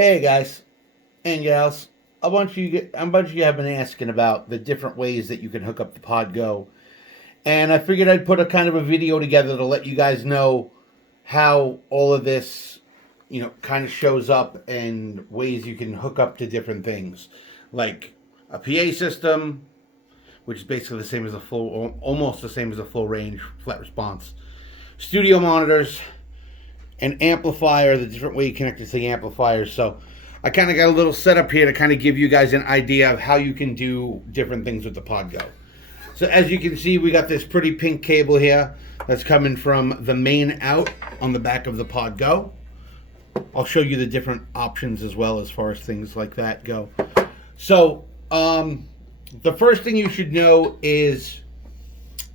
Hey guys and gals, a bunch of you have been asking about the different ways that you can hook up the PodGo, and I figured I'd put a kind of a video together to let you guys know how all of this, kind of shows up and ways you can hook up to different things, like a PA system, which is basically the same as a full, almost the same as a full range flat response, studio monitors, an amplifier, the different way you connect it to the amplifier. So I kind of got a little setup here to kind of give you guys an idea of how you can do different things with the PodGo. So as you can see, we got this pretty pink cable here that's coming from the main out on the back of the PodGo. I'll show you the different options as well as far as things like that go. So the first thing you should know is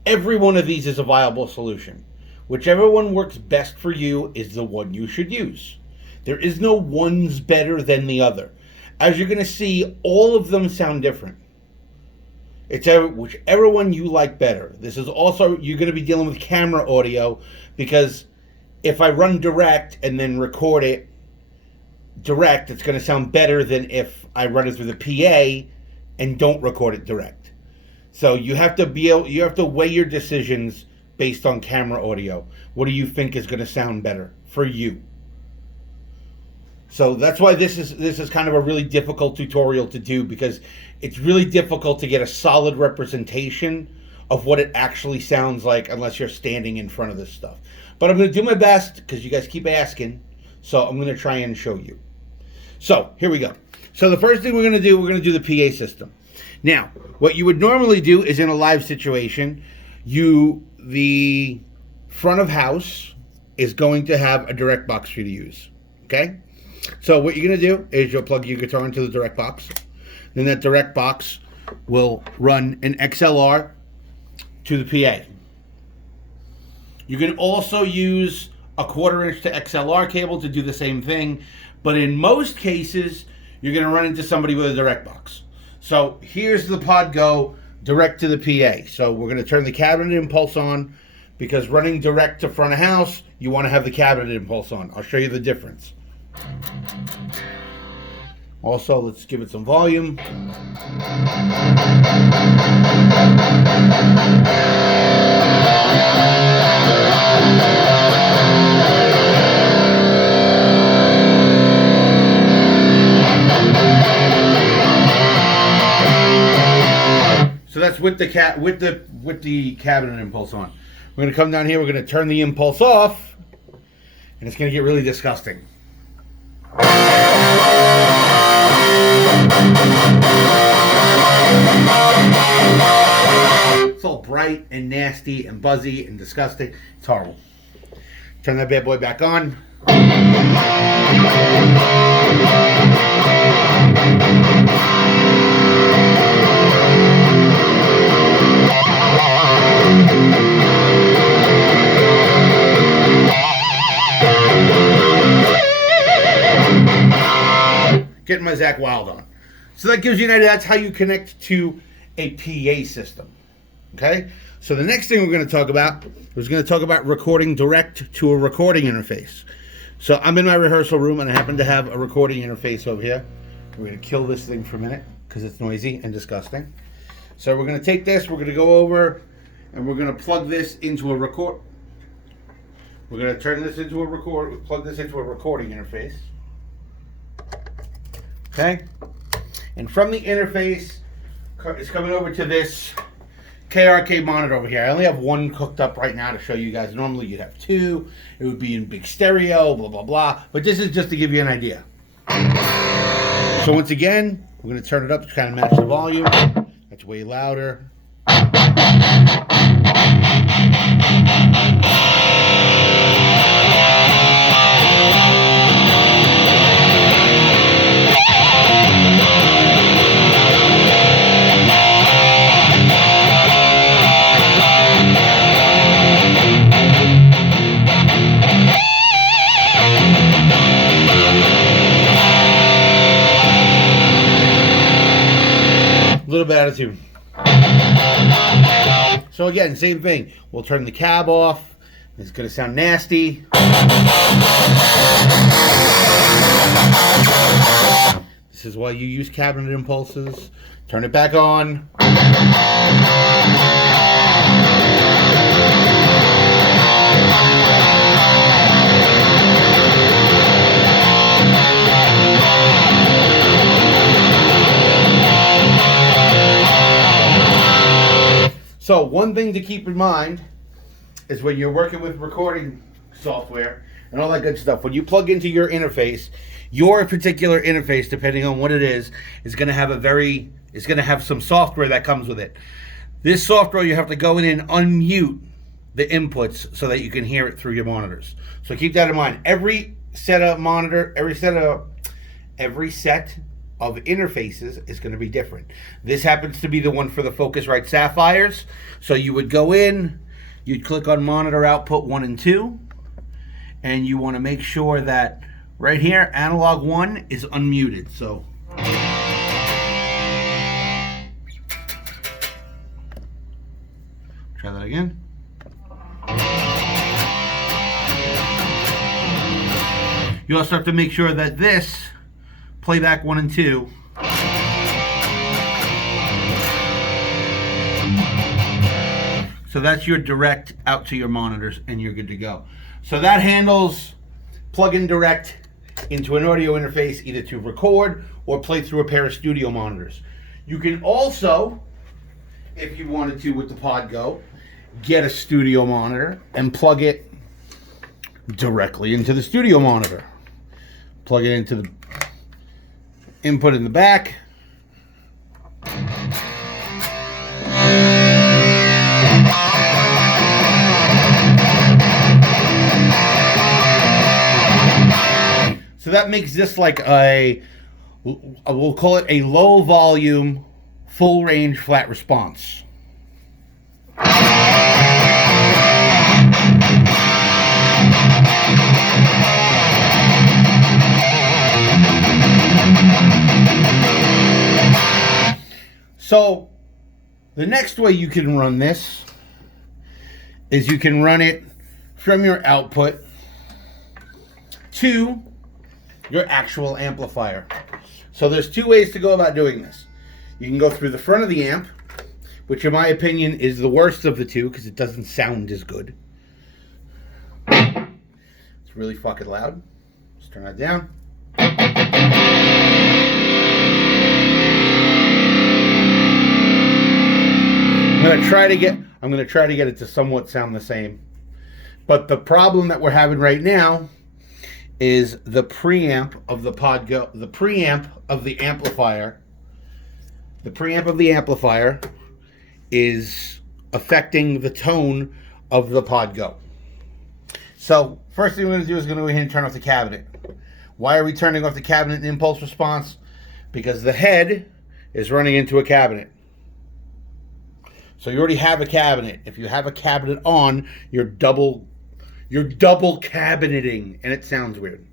every one of these is a viable solution. Whichever one works best for you is the one you should use. There is no one's better than the other. As you're going to see, all of them sound different. It's whichever one you like better. This is also, you're going to be dealing with camera audio, because if I run direct and then record it direct, it's going to sound better than if I run it through the PA and don't record it direct. So you have to weigh your decisions based on camera audio. What do you think is going to sound better for you? So that's why this is kind of a really difficult tutorial to do, because it's really difficult to get a solid representation of what it actually sounds like unless you're standing in front of this stuff. But I'm going to do my best because you guys keep asking, so I'm going to try and show you. So here we go. So the first thing we're going to do the PA system. Now, what you would normally do is, in a live situation, the front of house is going to have a direct box for you to use. Okay? So what you're going to do is you'll plug your guitar into the direct box. Then that direct box will run an XLR to the PA. You can also use a 1/4 inch to XLR cable to do the same thing, but in most cases, you're going to run into somebody with a direct box. So here's the PodGo direct to the PA. So we're going to turn the cabinet impulse on, because running direct to front of house, you want to have the cabinet impulse on. I'll show you the difference. Also, let's give it some volume. So that's with the cabinet impulse on. We're going to come down here, we're going to turn the impulse off, and it's going to get really disgusting. It's all bright and nasty and buzzy and disgusting. It's horrible. Turn that bad boy back on. Getting my Zach Wild on. So that gives you an idea. That's how you connect to a PA system. Okay? So the next thing we're going to talk about recording direct to a recording interface. So I'm in my rehearsal room and I happen to have a recording interface over here. We're going to kill this thing for a minute because it's noisy and disgusting. So we're going to take this, we're going to go over and we're going to plug this into a record. We're going to turn this into a record, plug this into a recording interface. Okay, and from the interface, it's coming over to this KRK monitor over here. I only have one hooked up right now to show you guys. Normally you'd have two. It would be in big stereo, blah, blah, blah. But this is just to give you an idea. So once again, we're going to turn it up to kind of match the volume. That's way louder. Little bit out of tune. So again, same thing. We'll turn the cab off. It's going to sound nasty. This is why you use cabinet impulses. Turn it back on. So one thing to keep in mind is when you're working with recording software and all that good stuff, when you plug into your interface, your particular interface, depending on what it is going to have some software that comes with it. This software, you have to go in and unmute the inputs so that you can hear it through your monitors. So keep that in mind. Every set of interfaces is going to be different. This happens to be the one for the Focusrite Sapphires. So you would go in, you'd click on monitor output 1 and 2, and you want to make sure that right here, analog 1 is unmuted. So try that again. You also have to make sure that this playback 1 and 2 so that's your direct out to your monitors, and you're good to go. So that handles plug-in direct into an audio interface, either to record or play through a pair of studio monitors. You can also, if you wanted to with the PodGo, get a studio monitor and plug it directly into the studio monitor. Plug it into the input in the back. So that makes this like we'll call it a low volume, full range flat response. So the next way you can run this is you can run it from your output to your actual amplifier. So there's two ways to go about doing this. You can go through the front of the amp, which in my opinion is the worst of the two because it doesn't sound as good. It's really fucking loud. Let's turn that down. I'm gonna try to get it to somewhat sound the same. But the problem that we're having right now is the preamp of the PodGo, the preamp of the amplifier. The preamp of the amplifier is affecting the tone of the PodGo. So first thing we're going to do is going to go ahead and turn off the cabinet. Why are we turning off the cabinet in impulse response? Because the head is running into a cabinet. So you already have a cabinet. If you have a cabinet on, you're double cabineting, and it sounds weird.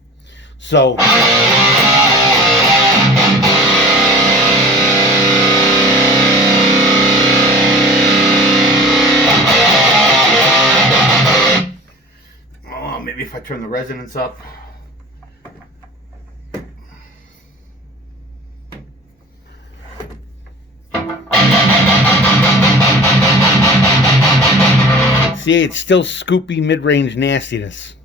So maybe if I turn the resonance up. See, it's still scoopy mid-range nastiness.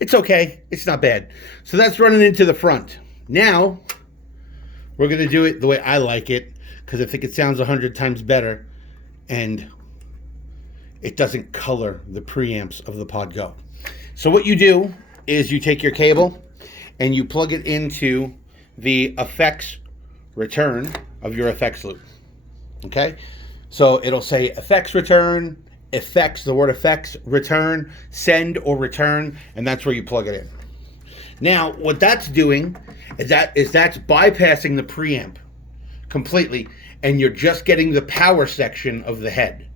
It's okay. It's not bad. So that's running into the front. Now, we're going to do it the way I like it, because I think it sounds 100 times better, and it doesn't color the preamps of the PodGo. So what you do is you take your cable and you plug it into the effects return of your effects loop. Okay? So it'll say effects return, effects, the word effects, return, send or return, and that's where you plug it in. Now, what that's doing is that's bypassing the preamp completely, and you're just getting the power section of the head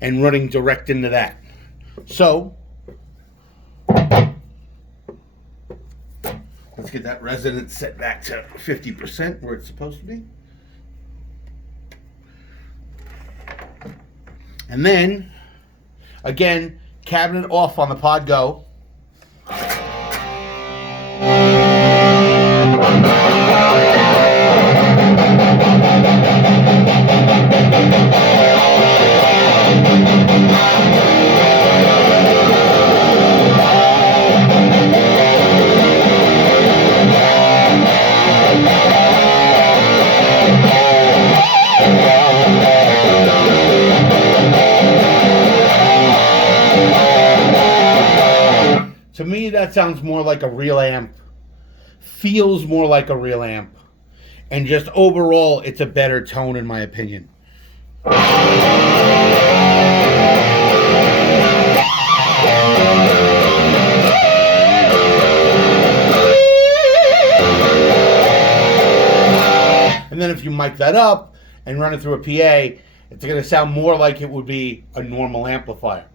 and running direct into that. So let's get that resonance set back to 50% where it's supposed to be. And then, again, cabinet off on the PodGo. To me, that sounds more like a real amp. Feels more like a real amp. And just overall, it's a better tone in my opinion. And then if you mic that up and run it through a PA, it's going to sound more like it would be a normal amplifier.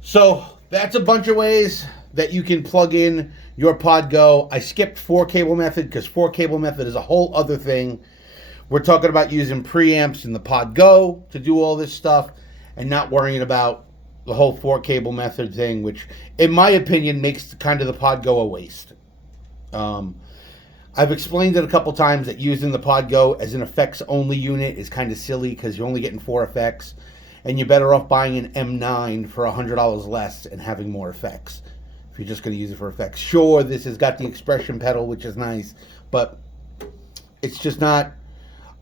So that's a bunch of ways that you can plug in your PodGo. I skipped 4-cable method because 4-cable method is a whole other thing. We're talking about using preamps in the PodGo to do all this stuff and not worrying about the whole 4-cable method thing, which in my opinion makes kind of the PodGo a waste. I've explained it a couple times that using the PodGo as an effects only unit is kind of silly because you're only getting 4 effects. And you're better off buying an M9 for $100 less and having more effects if you're just going to use it for effects. Sure, this has got the expression pedal, which is nice, but it's just not.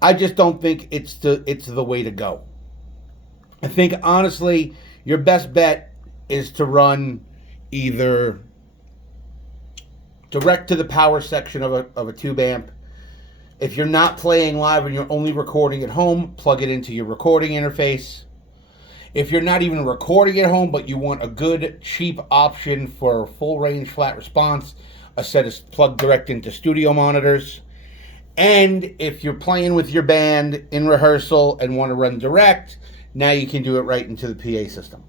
I just don't think it's the way to go. I think honestly, your best bet is to run either direct to the power section of a tube amp. If you're not playing live and you're only recording at home, plug it into your recording interface. If you're not even recording at home, but you want a good, cheap option for full range flat response, a set is plugged direct into studio monitors. And if you're playing with your band in rehearsal and want to run direct, now you can do it right into the PA system.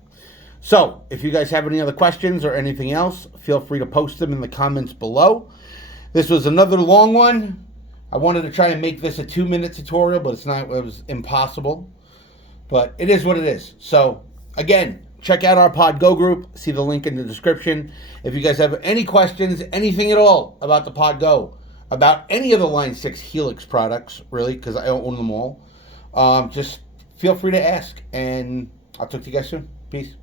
So, if you guys have any other questions or anything else, feel free to post them in the comments below. This was another long one. I wanted to try and make this a 2-minute tutorial, but it was impossible. But it is what it is. So, again, check out our PodGo group. See the link in the description. If you guys have any questions, anything at all about the PodGo, about any of the Line 6 Helix products, really, because I own them all, just feel free to ask. And I'll talk to you guys soon. Peace.